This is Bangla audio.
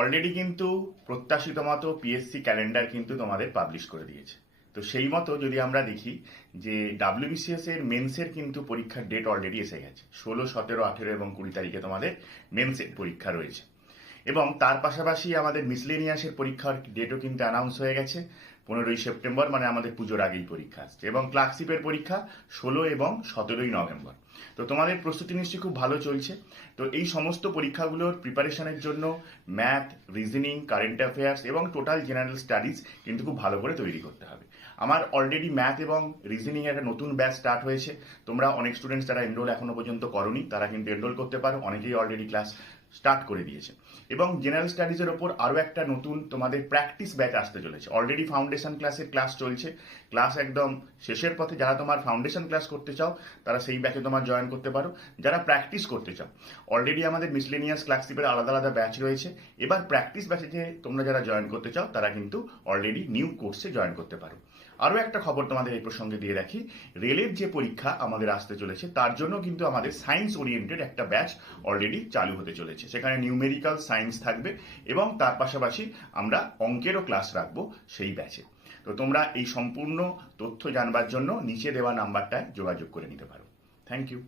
অলরেডি কিন্তু প্রত্যাশিত মতো পিএসসি ক্যালেন্ডার কিন্তু তোমাদের পাবলিশ করে দিয়েছে। তো সেই মতো যদি আমরা দেখি যে ডাব্লিউবিসিএস এর মেন্সের কিন্তু পরীক্ষার ডেট অলরেডি এসে গেছে। 16, 17, 18 এবং 20 তারিখে তোমাদের মেন্সের পরীক্ষা রয়েছে। এবং তার পাশাপাশি আমাদের মিসলেনিয়াসের পরীক্ষার ডেটও কিন্তু অ্যানাউন্স হয়ে গেছে। 15ই সেপ্টেম্বর, মানে আমাদের পুজোর আগেই পরীক্ষা আসছে। এবং ক্লার্কশিপের পরীক্ষা 16 এবং 17ই নভেম্বর। তো তোমাদের প্রস্তুতি নিশ্চয়ই খুব ভালো চলছে। তো এই সমস্ত পরীক্ষাগুলোর প্রিপারেশনের জন্য ম্যাথ, রিজনিং, কারেন্ট অ্যাফেয়ার্স এবং টোটাল জেনারেল স্টাডিজ কিন্তু খুব ভালো করে তৈরি করতে হবে। আমার অলরেডি ম্যাথ এবং রিজনিং এর একটা নতুন ব্যাচ স্টার্ট হয়েছে। তোমরা অনেক স্টুডেন্টস যারা এনরোল এখনো পর্যন্ত করনি, তারা কিন্তু এনরোল করতে পারো। অনেকেই অলরেডি ক্লাস স্টার্ট করে দিয়েছে। এবং জেনারেল স্টাডিজের ওপর আরও একটা নতুন তোমাদের প্র্যাকটিস ব্যাচ আসতে চলেছে। অলরেডি ফাউন্ডেশন ক্লাসের ক্লাস চলছে, ক্লাস একদম শেষের পথে। যারা তোমার ফাউন্ডেশন ক্লাস করতে চাও তারা সেই ব্যাচে তোমার জয়েন করতে পারো। যারা প্র্যাকটিস করতে চাও, অলরেডি আমাদের মিসলেনিয়াস ক্লার্কশিপের আলাদা আলাদা ব্যাচ রয়েছে। এবার প্র্যাকটিস ব্যাচে যে তোমরা যারা জয়েন করতে চাও তারা কিন্তু অলরেডি নিউ কোর্সে জয়েন করতে পারো। আরও একটা খবর তোমাদের এই প্রসঙ্গে দিয়ে রাখি, রেলের যে পরীক্ষা আমাদের আসতে চলেছে তার জন্য কিন্তু আমাদের সায়েন্স ওরিয়েন্টেড একটা ব্যাচ অলরেডি চালু হতে চলেছে। সেখানে নিউমেরিক্যাল সায়েন্স থাকবে এবং তার পাশাপাশি আমরা অঙ্কেরও ক্লাস রাখবো সেই ব্যাচে। তো তোমরা এই সম্পূর্ণ তথ্য জানবার জন্য নিচে দেওয়া নাম্বারটায় যোগাযোগ করে নিতে পারো। Thank you.